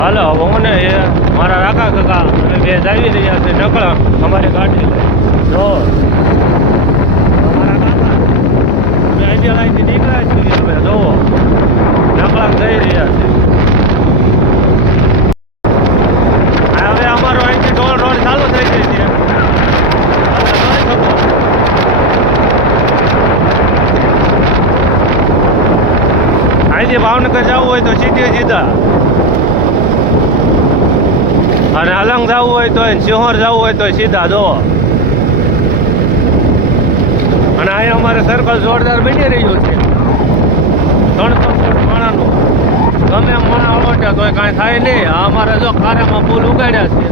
હાલો હું ને એ મારા રાકા કાકા અમે બે જાવી રહ્યા છે નકળા અમારી ગાડી જો અમારા કાકા અમે અહીંયા લાઈનથી નીકળ્યા છીએ અમે જોવો નકળા જઈ રહ્યા છે હવે અમારો અહીંથી ટોલ રોડ ચાલુ થઈ ગઈ છે અહીંથી ભાવનગર જવું હોય તો સીધા અને અલંગ જવું હોય તો સિંહોર જવું હોય તો સીધા દો અને અહીંયા અમારે સર્કલ જોરદાર બની રહ્યું છે 300 માણાનું ગમે માણા અલોટ્યા તો કાંઈ થાય નહીં અમારે જો ખારામાં પુલ ઉગાડ્યા છે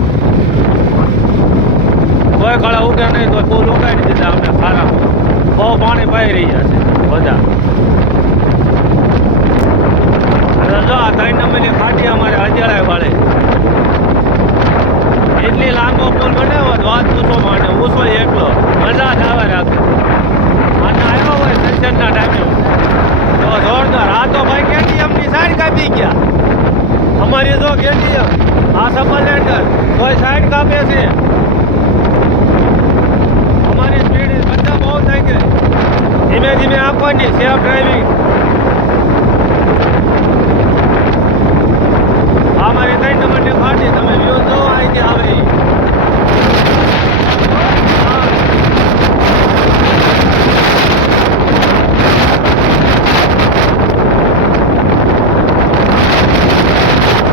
કોઈ કળા ઉગે નહીં તો પુલ ઉગાડી દીધા અમે ખારામાં બહુ પાણી પાઈ રહ્યા છે બધા જો આ 3 નંબરની ફાટી અમારે અજેળાય વાળે એટલી લાંબો પુલ બનાવ્યો વાત પૂછો માને ઊંચો એટલો મજા જ આવે રાખે અને આવ્યો હોય દર્શનના ટાઈમે તો જોરદાર આ તો ભાઈ કેટીએમની સાઈડ કાપી ગયા અમારી જો કેટીએમ આ સબલેન્ડર કોઈ સાઈડ કાપે છે અમારી સ્પીડ બધા બહુ થઈ ગઈ ધીમે ધીમે આપવાની સેફ ડ્રાઇવિંગ અમારી 3 નંબરની ફાટી તમે વ્યૂ જો અહીંથી આવે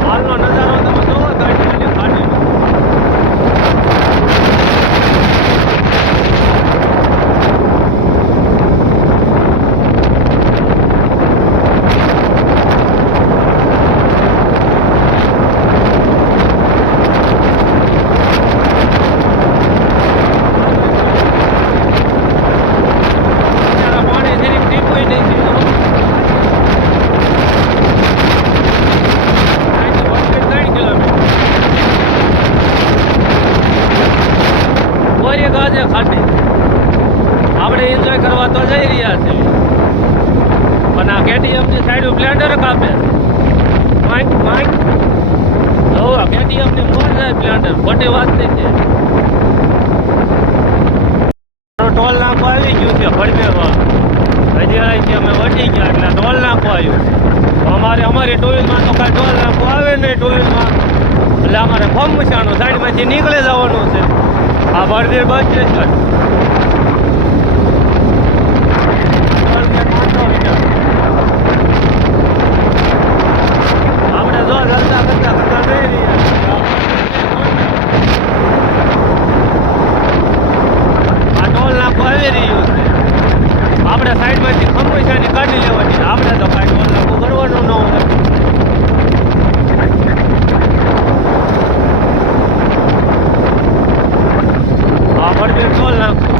હાલનો નજારો તમે જોવો 3 નંબરની ફાટી આપણે એન્જોય કરવા તો જઈ રહ્યા છે પણ આ કેટીએમની સાઈડ સ્પ્લેન્ડર કાપે કેટીએમની મોર જાય સ્પ્લેન્ડર ખોટી વાત નહીં છે ટોલ નાખો આવી ગયું છે ભડમેર વાળું હજી અહીંથી અમે વટી ગયા એટલે ટોલ નાખો આવ્યું અમારી ટુ વ્હીલમાં તો કાંઈ ટોલ નાખો આવે નહીં ટુ વ્હીલમાં એટલે અમારે ફોર્મ મૂછાનું સાઈડમાંથી નીકળી જવાનું છે આ ભરદીર બસ સ્ટેશન આપણે જો રસ્તા કરતા જઈ રહ્યા આ ટોલ નાખો આવી રહ્યું છે આપણે સાઈડમાંથી ખમોસાની કાઢી લેવાની આપણે તો કાંઈ ટોલ નાખો કરવાનું ન હોય ટોલ નાખો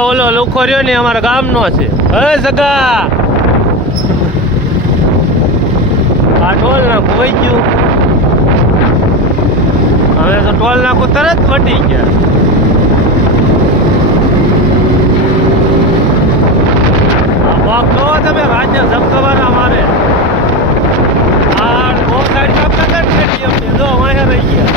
ઓલો લુખો રહ્યો ને અમારા ગામનો છે હે સગા આ ટોલ નાખું વહી ગયું હવે તો ટોલ નાખું તરત વટી ગયા ભાગ જો તમે રાજ્ય ઝબકવાના મારે આ બહુ સાઈડ કાપતા કેટીએમ ને જો અહીંયા રહી ગયા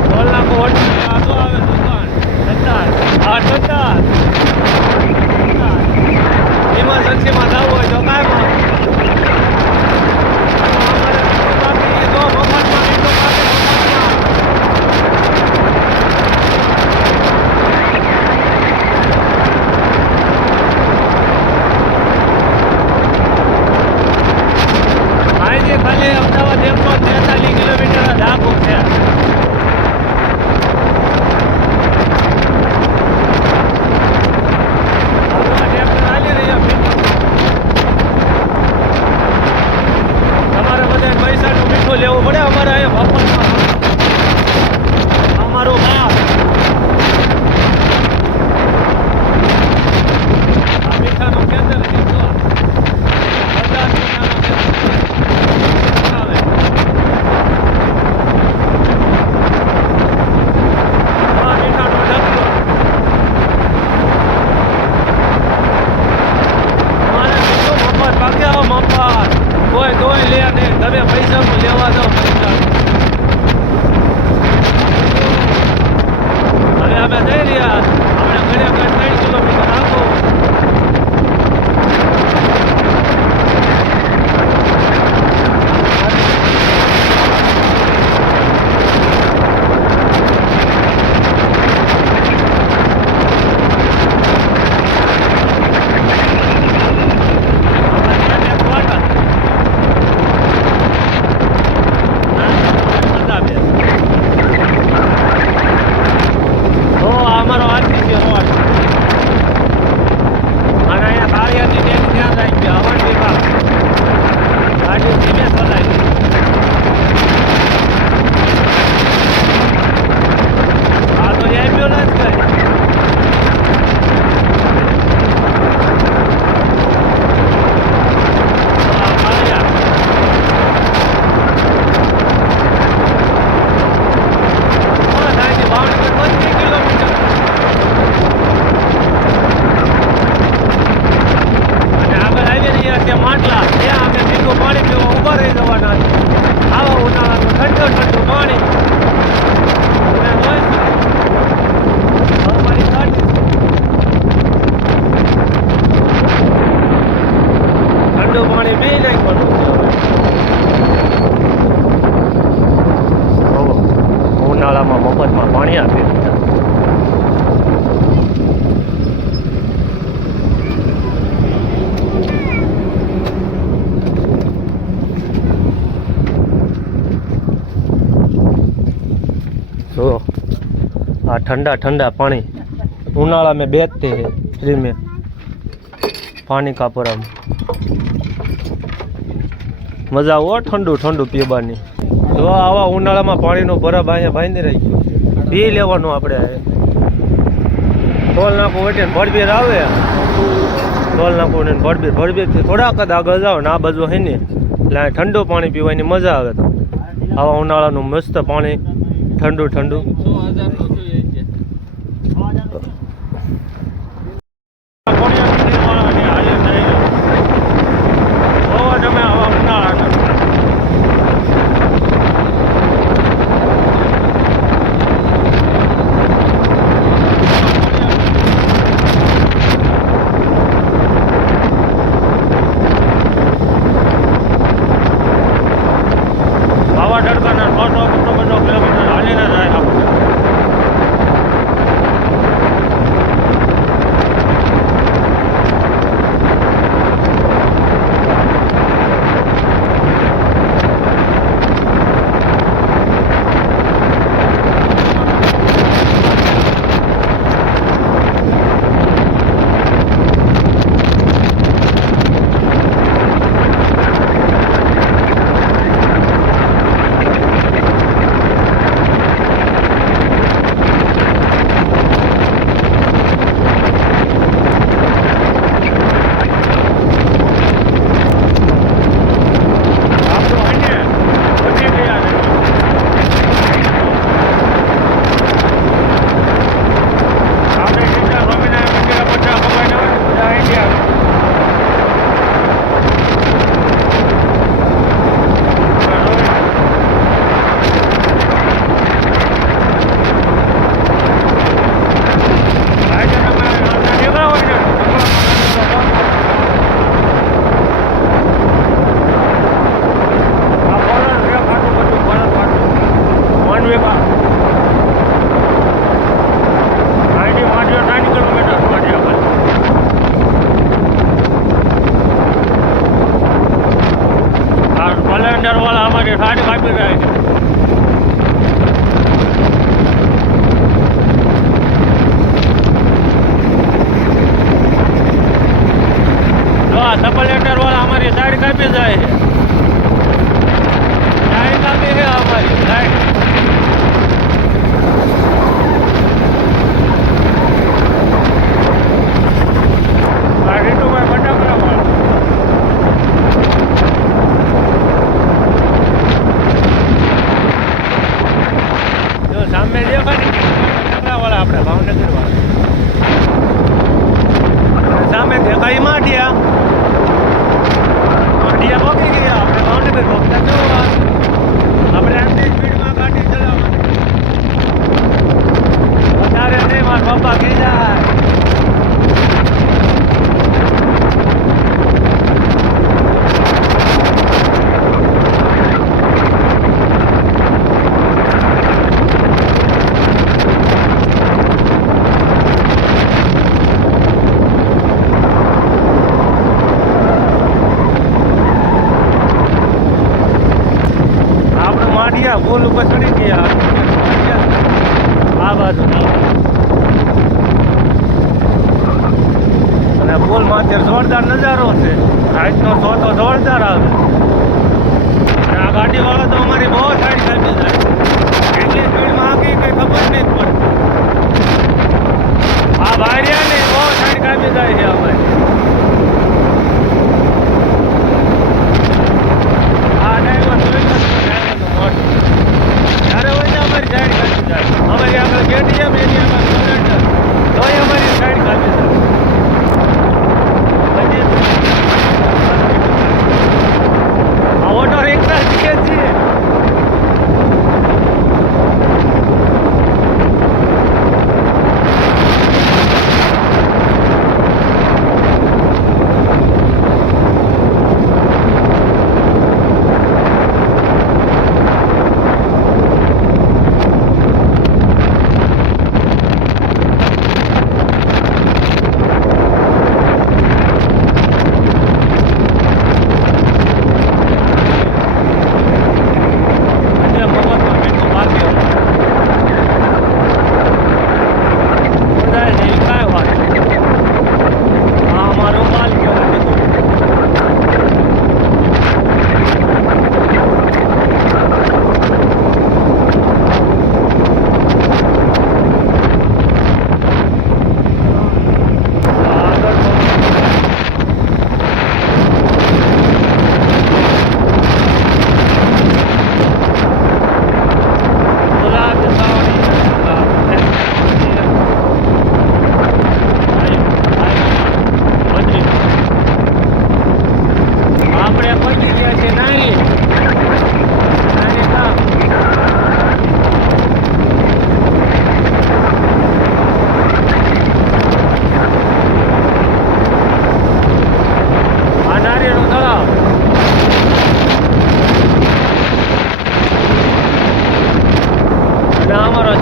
ટોલ નાખો વટી આ તો આવે દુકાન ધંધા ઇમરજન્સીમાં જવું હોય તો કાંઈ ખાલી અમદાવાદ 143 કિલોમીટર ધાકો છે તમારે બધા પૈસાનું મીઠું લેવું પડે અમારે અહીંયા ભપનમાં અમારું બાપ આ મીઠાનું કેન્દ્ર છે તમે પૈસાનું લેવા જાઓ પૈસા. હવે અમે જઈ રહ્યા આપણે ઘરે 3 કિલોમીટર આગો. ઉનાળામાં મફતમાં પાણી આપે. જો આ ठंडा ठंडा पानी उनाला में बैठते हैं फ्री में पानी का परम मजा हो ठंडू ठंडू पीवानी. જો આવા ઉનાળામાં પાણીનો ભરાબ અહીંયા બાંધી રાખ્યો પી લેવાનું આપણે. ટોલ નાખો વટે ભડબીર આવે ટોલ નાખો ને ભડબીરથી થોડાક જ આગળ જાઓ ને આ બાજુ હે ને એટલે ઠંડુ પાણી પીવાની મજા આવે. તો આવા ઉનાળાનું મસ્ત પાણી ઠંડુ ઠંડુ. सप्लेटर वाला हमारी साइड का भी जाए है, साइड का भी है हमारी साइड. गाड़ी तो मैं भटक रहा हूँ. ગયા પુલ ઉપર ચડી ગયા આ બાજુ અને પુલ માંથી જોરદાર નજારો છે રાતનો શો તો જોરદાર આવે અને આ ગાડી વાળો તો અમારી બહુ સાઈડ કાપી જાય એટલી સ્પીડમાં આગી કઈ ખબર નહીં પડતી આ ભાઈરિયા ને બહુ સાઈડ કાપી જાય છે અમારી આ ડ્રાઈવર જોઈ લો ડ્રાઈવરનું મોટું જ્યારે હોય ને અમારી સાઈડ કાપી જાય અમારી આગળ કેટીએમ એની આગળ સ્પ્લેન્ડર તોય અમારી સાઈડ કાપી જાય આ ઓટો રિક્ષા શીખે છીએ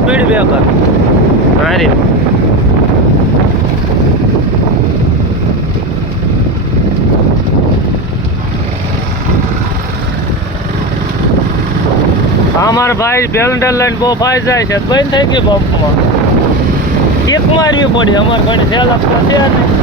સ્પીડ બ્રેકર હારે અમારા ભાઈ બેલન્ડર લઈને બહુ ફાઈ જાય છે બંધ થઈ ગઈ પંપમાં એક મારવી પડી અમારે ઘણી સેલફ છે નહીં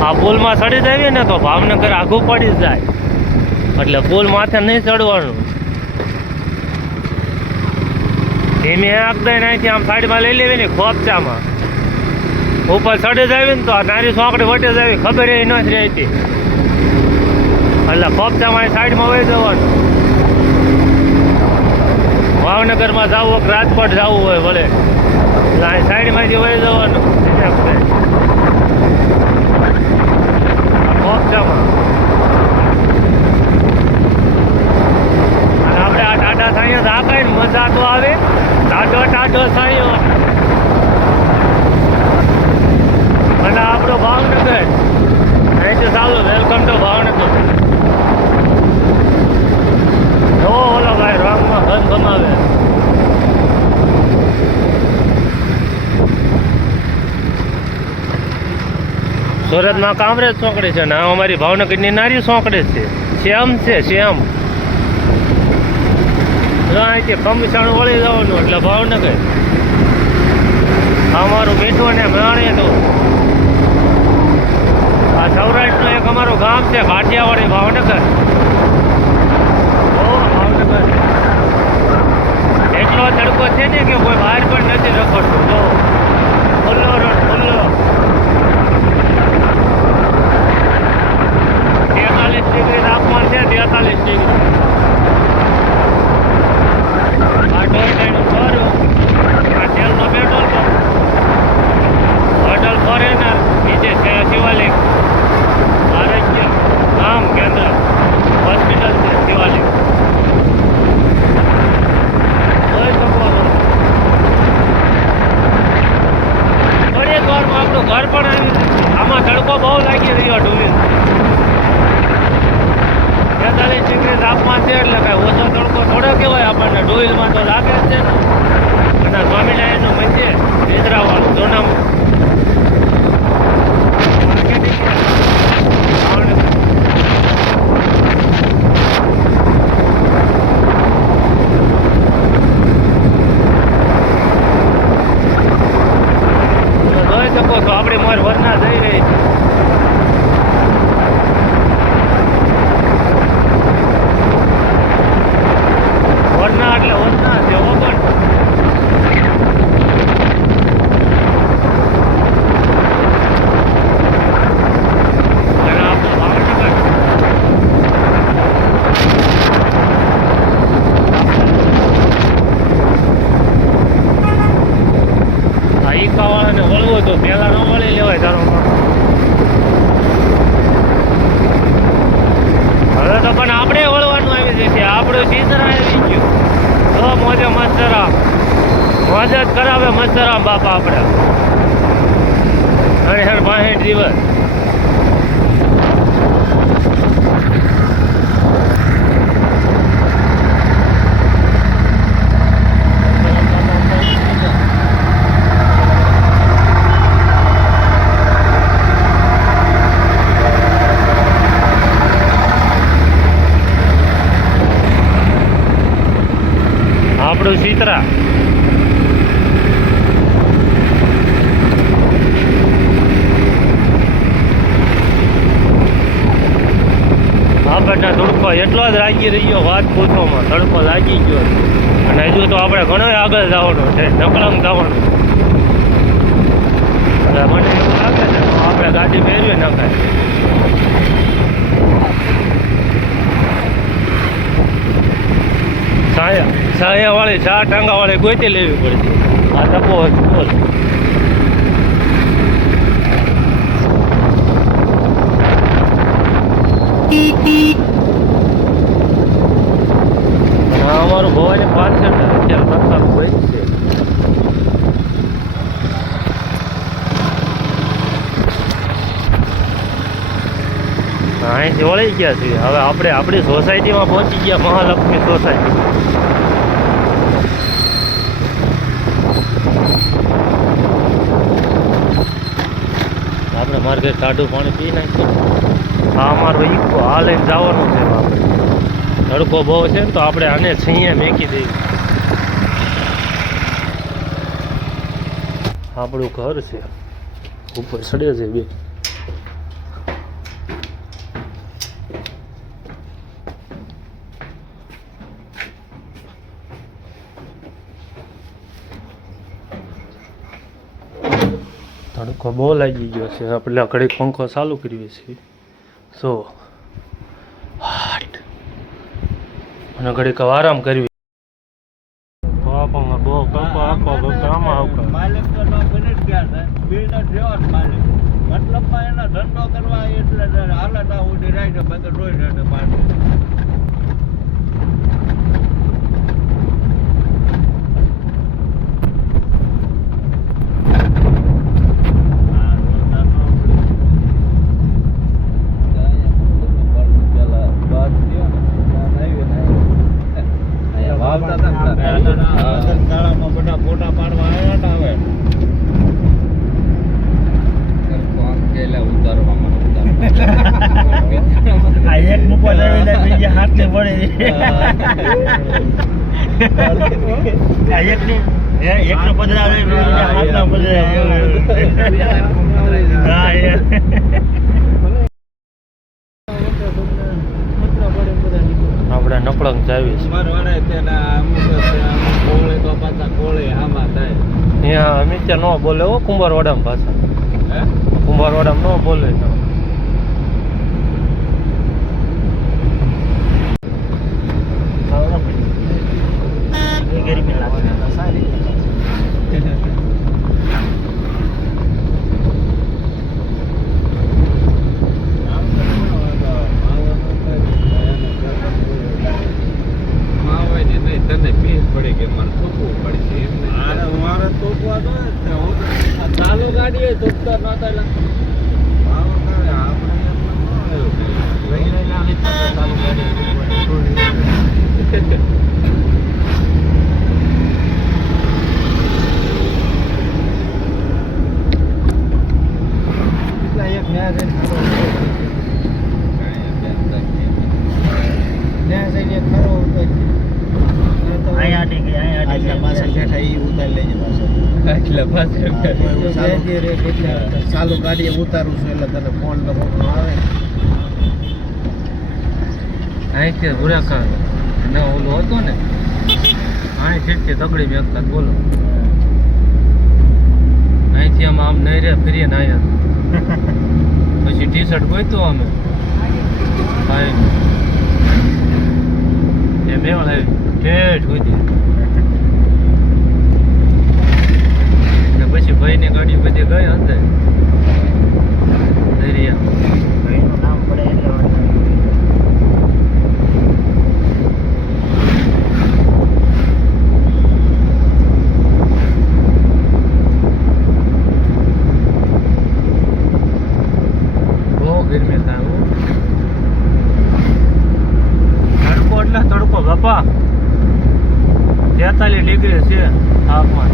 આ પુલમાં ચડી જઈએ ને તો ભાવનગર આઘું પડી જાય એટલે પુલ માથે નહીં ચડવાનું ધીમે આંખ દઈને અહીંથી આમ સાઈડમાં લઈ લેવી ને ખોપચામાં ઉપર ચડી જાય ને તો આ નારી સોંકડી વટે જાય ખબર એ નથી રહેતી એટલે ખોપચામાં સાઈડમાં વહી જવાનું ભાવનગરમાં જવું હોય રાજકોટ જવું હોય ભલે સાઈડમાંથી વહી જવાનું ખોપચામાં ચાલો વેલકમ ટુ ભાવનગર. જો ઓલો ભાઈ રંગમાં ઘન ગમાવે. સુરતમાં કામરેજ ચોકડી છે ને આ અમારી ભાવનગરની નારી ચોકડી છે. શ્યામ છે શ્યામ. અહીંથી કમસાણું વળી જવાનું એટલે ભાવનગર. અમારું મીઠું ને મેણીનું. આ સૌરાષ્ટ્રનું એક અમારું ગામ છે કાઠિયાવાડી ભાવનગર. ભાવનગર એટલો તડકો છે ને કે કોઈ બહાર પણ નથી રખડતું. જો ખુલ્લો રોડ ખુલ્લો. 43 ડિગ્રી તાપમાન છે. 43 ડિગ્રી. આ ટોયલેટનું ફરું. આ તેલનો પેટ્રોલ પંપ. Hotel foreigner. નીચે છે શિવાલિક આરોગ્ય ગામ કેન્દ્ર. હોસ્પિટલ છે શિવાલિક. જોઈ શકો છો. થોડીક વારમાં આપણું ઘર પણ આવી જશે. આમાં તડકો બહુ લાગી રહ્યો. 43 ડિગ્રી તાપમાન છે એટલે કાંઈ ઓછો તડકો થોડો કહેવાય આપણને. ડોઈલમાં તો લાગે જ છે ને. અને સ્વામિનારાયણનું મંદિર ઇન્દ્રાવાળું સોનામાં. જોઈ શકો છો આપણી મોર વરના જઈ રહી છે. વરના એટલે વરના છે ઓગણ. અને આપણું ભાવનગર. આ ઈકાવાળાને વળવું તો પહેલા ન વળી લેવાય તારો. હવે તો પણ આપણે વળવાનું આવી જશે. આપણું ચિત્ર આવી ગયું. તો મોજે મસ્તરામ. મોજ જ કરાવે મસ્તરામ બાપા આપણે. 65 દિવસ. આપણું ચિત્રા. આપણને તડકો એટલો જ લાગી રહ્યો વાત પૂછવામાં. તડકો લાગી ગયો અને હજુ તો આપણે ઘણો આગળ જવાનું છે. નકળંગ જવાનું. એટલે મને એવું લાગે છે આપણે ગાડી ફેરવી નખાય. સાયાવાળી 4 ટાંગાવાળી ગોતી લેવી પડશે. આ તપો બોલ. અમારું ભવાની 5 છે અત્યારે રસ્તાનું હોય છે. અહીંથી વળી ગયા છીએ. હવે આપણે આપણી સોસાયટીમાં પહોંચી ગયા. મહાલક્ષ્મી સોસાયટી. આપણે માર્કેટ ટાઢું પાણી પી નાખ્યું. હા અમારો ઈકો આ લઈને જવાનું છે. આપણે તડકો બહુ છે ને તો આપણે આને છઈએ મેકી દઈએ. આપણું ઘર છે. ઉપર ચડે છે બે. તડકો બહુ લાગી ગયો છે. આપણે ઘડીક પંખો ચાલુ કરીએ છીએ. સો અને ઘડીક આરામ કરવી. બહુ પંખો આખો આમાં આવતો. મતલબમાં એનો ધંધો કરવા એટલે હાલત ઉડી રહી છે. બધું રોઈ રહે પાણી. એકનો પધરા હાથના પધરા આપણે નકળંગ જાવીશ અહીંયા અમે ત્યાં ન બોલે હો કુંભારવાડામાં ભાષા કુંભારવાડામાં ન બોલે ચાલુ ગાડી ચાલુ ગાડી ઉતારું છું એટલે તને ફોન કરવાનો આવે અહીંથી ભૂરાખા ને ઓલો હતો ને અહીં ઠીક તગડી મેકતા બોલો અહીંથી આમ નહીં રે ફરીએ ને અહીંયા પછી ટી શર્ટ ગોઈતો અમે ભાઈ એ મેળ આવી ઠેઠ સુધી પછી ભાઈની ગાડી બધી ગઈ અંદર દરિયા ભાઈનું નામ પડે એટલે બહુ ગરમી થાય તડકો એટલે તડકો બાપા 43 ડિગ્રી છે તાપમાન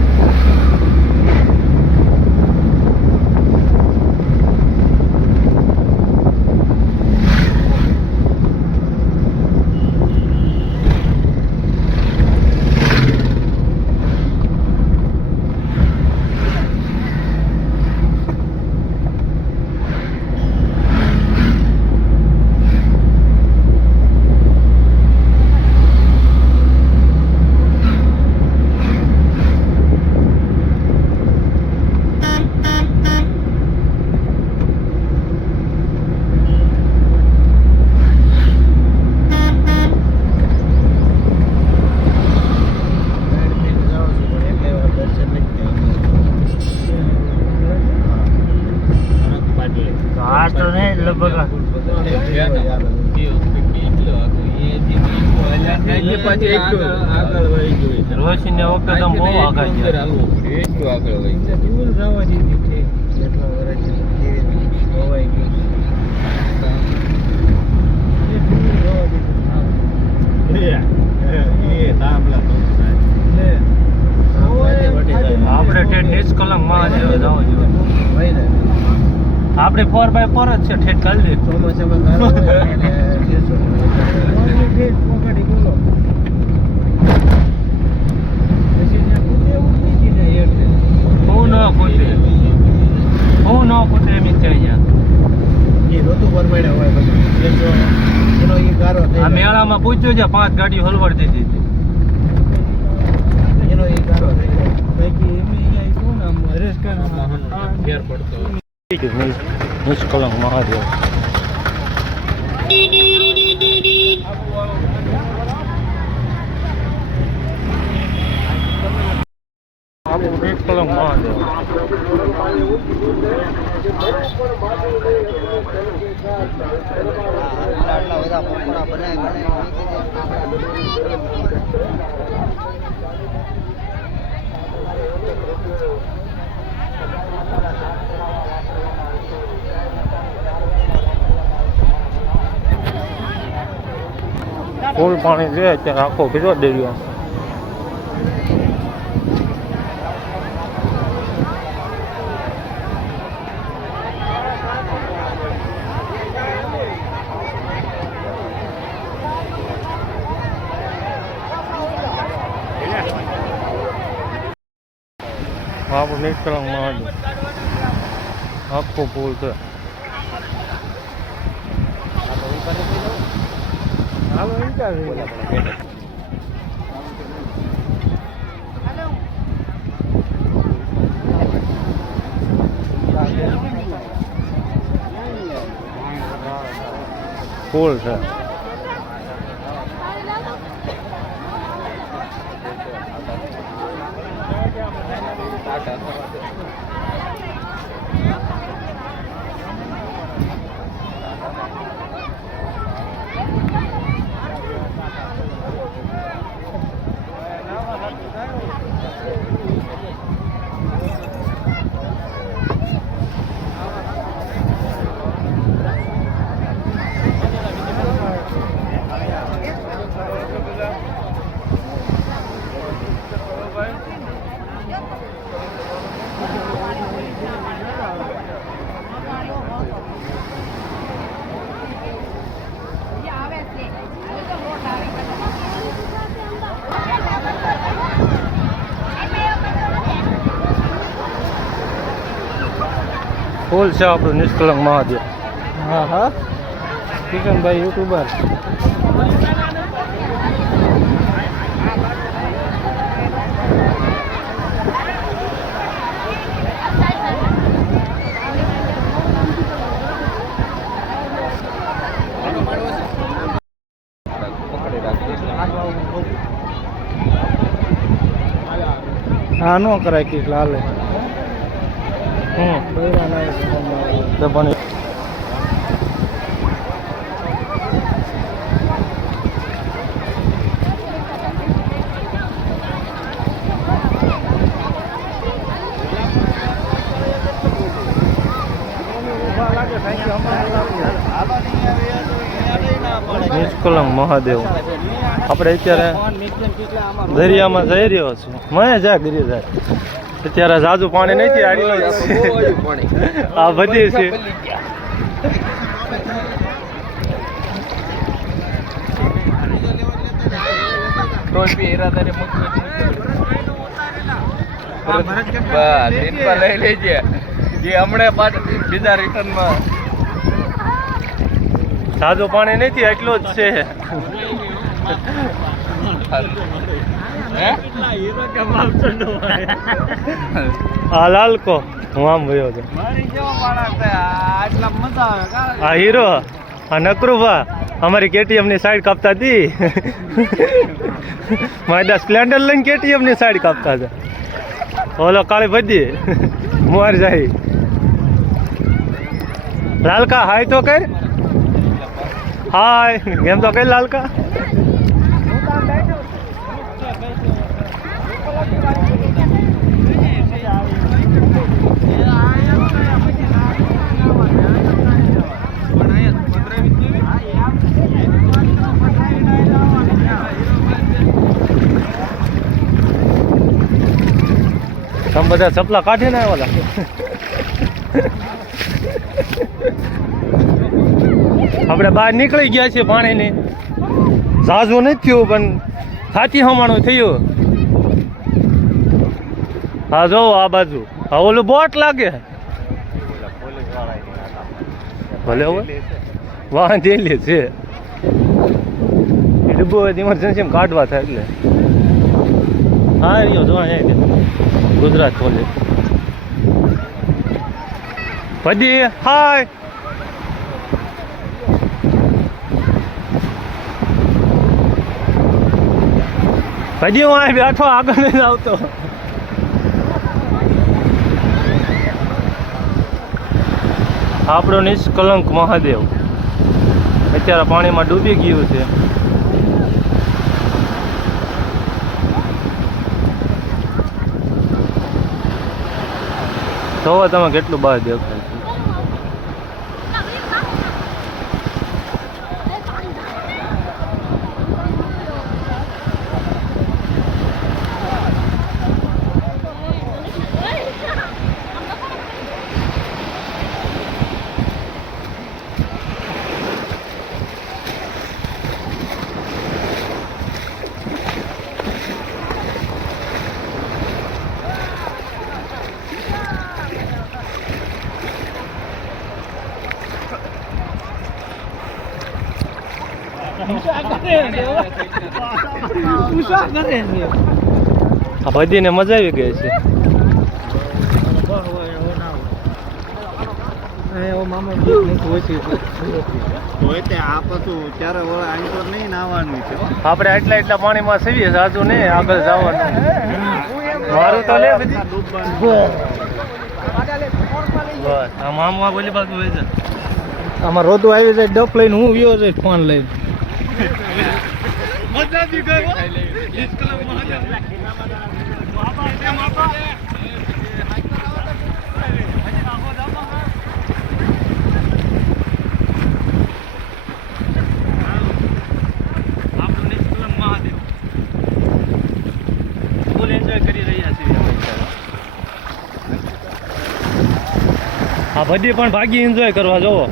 રોશની ને વખતે તો બહુ આગળ ગયા એટલું આગળ વહી ગયા જવા દીધી છે એટલા વર્ષ કેવી હોવાઈ ગઈ આપણે ઠેઠ નિષ્કલંક મહાદેવ જવા જોઈએ આપણે 4x4 જ છે ઠેઠ કાઢી હું ન ખૂટે એમ ત્યાં આ મેળામાં પૂછ્યું છે 5 ગાડીઓ હલવાડી દીધી એનો એ ગારો નિષ્કલંક મહાદેવ નિષ્કલંક મહાદેવ આટલા બધા પકોડા બનાવી ફૂલ પાણી છે અત્યારે આખો કીધો દરિયો આપણું નિષ્કલંકમાં આખું પુલ છે. પુલ છે. પુલ છે આપણું નિષ્કલંક મહાદેવ. હા હા કિશનભાઈ યુટ્યુબર. હા નો કરાય કે લાલે તો પણ નિષ્કલંક મહાદેવ. આપણે અત્યારે દરિયામાં જઈ રહ્યો છું. મેં જા ગીરી જાય અત્યારે જાજુ પાણી નથી. આ બધી છે. લઈ લેજે જે હમણાં પાછું બીજા રિટર્નમાં જાજુ પાણી નથી એટલું જ છે. આ લાલકો હું આમ ભયો હતો. આ હીરો આ નકરુભા અમારી KTM ની સાઈડ કાપતા હતી. મારા સ્પ્લેન્ડર લઈને KTM ની સાઈડ કાપતા હતા. ઓલો કાળી ભજી મોર જાય. લાલકા હાય તો કર. હાય એમ તો કઈ લાલકા. તમે બધા ચપલા કાઢીને આવ્યા. આપણે બહાર નીકળી ગયા છીએ પાણીની. ઝાઝું નથી થયું પણ છાતી હમાણું થયું. હા જોવો આ બાજુ હા ઓલું બોટ લાગે. ભલે હોય વાંધેલી છે. ડબ્બો ઇમરજન્સી કાઢવા થાય એટલે હા રહ્યો જોવા જાય ગુજરાત પોલીસ. ભજી હાય. ભજી હું અહીં બેઠો આગળ નહીં આવતો. આપણો નિષ્કલંક મહાદેવ અત્યારે પાણીમાં ડૂબી ગયું છે. તો તમે કેટલું બહાર દેખાય. આ બધીને મજા આવી ગઈ છે. આપણે એટલા પાણીમાં સીવીએ સાચું નહીં આગળ જવાનું. મારું તો લે બધી બસ આ મામા બોલી બાજુ હોય છે. આમાં રોતું આવી જાય ડપ લઈને હું વ્યો છે ફોન લઈને. આ બધી પણ ભાગી એન્જોય કરવા જોવો.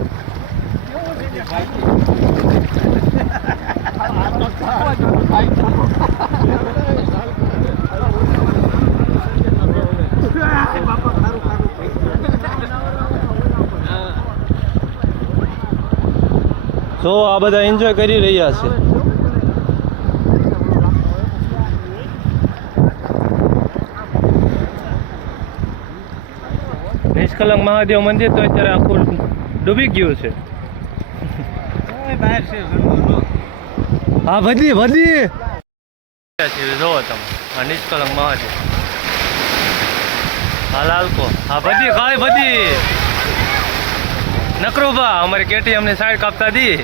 તો આ બધા એન્જોય કરી રહ્યા છે. નિષ્કલંક મહાદેવ મંદિર તો અત્યારે આખું ડૂબી ગયું છે. હા બધી જોવો તમે આ નિષ્કલંક મહાદેવ. હા લાલકો હા બધી કાળી બધી નકરુભા અમારી KTM ની સાઈડ કાપતા દી.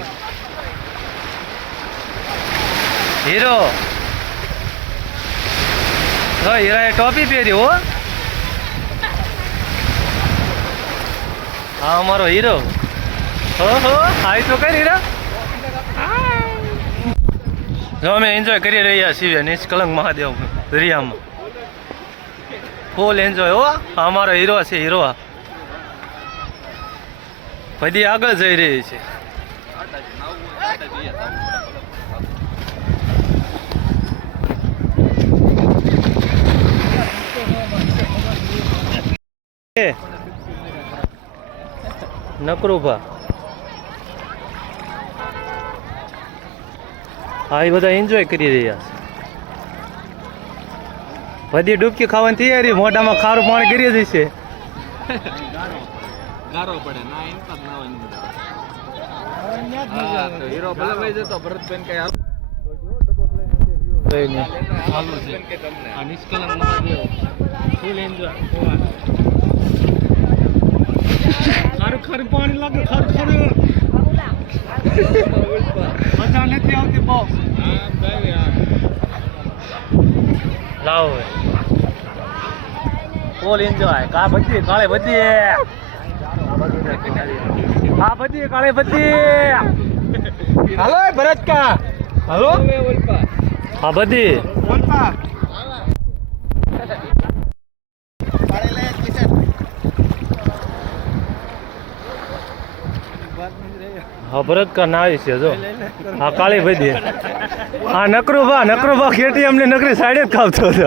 હીરો હીરાએ ટોપી પહેરી હો. હા અમારો હીરો. ઓહો હાય તો કરી હીરા. જો અમે એન્જોય કરી રહ્યા છીએ નિષ્કલંક મહાદેવ દરિયામાં. ફૂલ એન્જોય હો. અમારો હીરો છે હીરો. બધી આગળ જઈ રહી છે. નકરુભા હા એ બધા એન્જોય કરી રહ્યા છે. બધી ડૂબકી ખાવાની તૈયારી. મોઢામાં ખારું પાણી કરી જશે. ગારો પડે ના એમ જ ના હોય હીરો ભલે લઈ જતો ભરતબેન કઈ નિષ્કલંક મહાદેવ ફૂલ એન્જોય. ખારું ખારું પાણી લાગે ખારું ખારું મજા નથી આવતી બહુ. લાવો ફૂલ એન્જોય. કા બધી કાળે બધી હા બધી કાળે બધી. હાલો ભરત કા હાલો હા બધી હા ભરત કા ના આવી છે જો. હા કાળી બધી હા નકરુભા KTM ને નકરી સાઈડ જ ખાવતો હતો.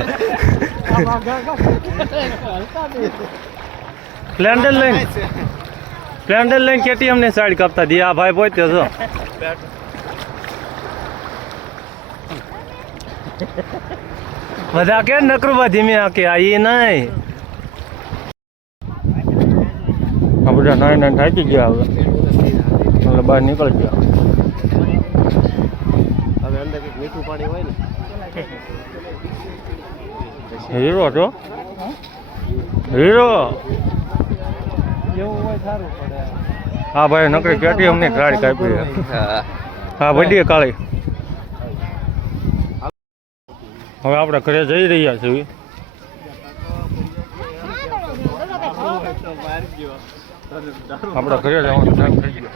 સ્પ્લેન્ડર લઈને KTM ને સાઈડ કાપતા દી. આ ભાઈ પહોંચ્યો છો. બધા કે નકરુભા ધીમે આકે આ એ નહીં. આ બધા નાના થાકી ગયા હવે એટલે બહાર નીકળી ગયા. હવે અંદર કંઈક મીઠું પાણી હોય ને હીરો છો હીરો. એવું હોય સારું પડે. હા ભાઈ નકરી KTM ની ગાડી કાપી. હા બધી કાળી. હવે આપણે ઘરે જઈ રહ્યા છીએ. આપણે ઘરે જવાનું ટાઈમ થઈ ગયો.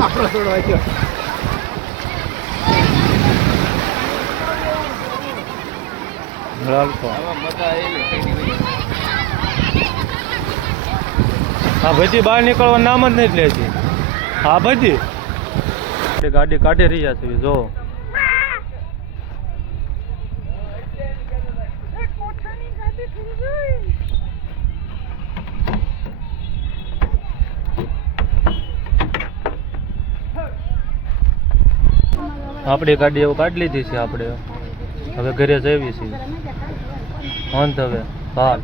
આપણો થોડો વાંચ્યો હા ભજી બહાર નીકળવાનું નામ જ નથી લેતી. હા ભજી ગાડી કાઢી રહ્યા છે જો. આપણી ગાડી એવું કાઢી લીધી છે આપણે. હવે ઘરે જઈએ છીએ. અંત હવે હા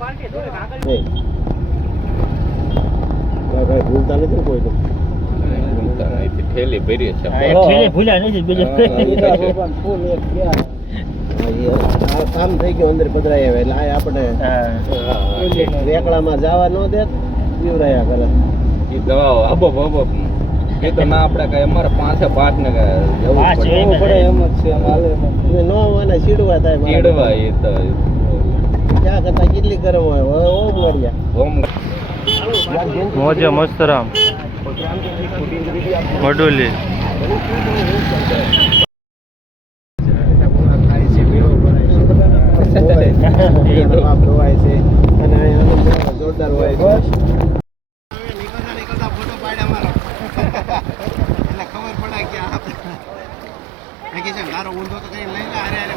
ભૂલતા નથી કોઈ તો થેલી ભરી છે ભૂલ્યા નથી બીજું કામ થઈ ગયું અંદર પધરાય આવે એટલે આ આપણે રેકડામાં જવા ન દે પીવરાયા કરે એ દવાઓ હબો હબો એ તો ના આપણે કઈ અમારે 5 ને જવું પડે એમ જ છે હાલે નો મને સીડવા થાય ચીડવા એ તો ક્યાં કરતા કેટલી ગરમ હોય ઓમ મળ્યા ઓમ મોજે મસ્તરામ મડોલી ધોવાય છે અને જોરદાર હોય છે ફોટો પાડ્યા મારો એટલે ખબર પડે કે આ છે મારો ઊંધો તો કઈ લઈ લે અરે અરે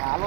હાલો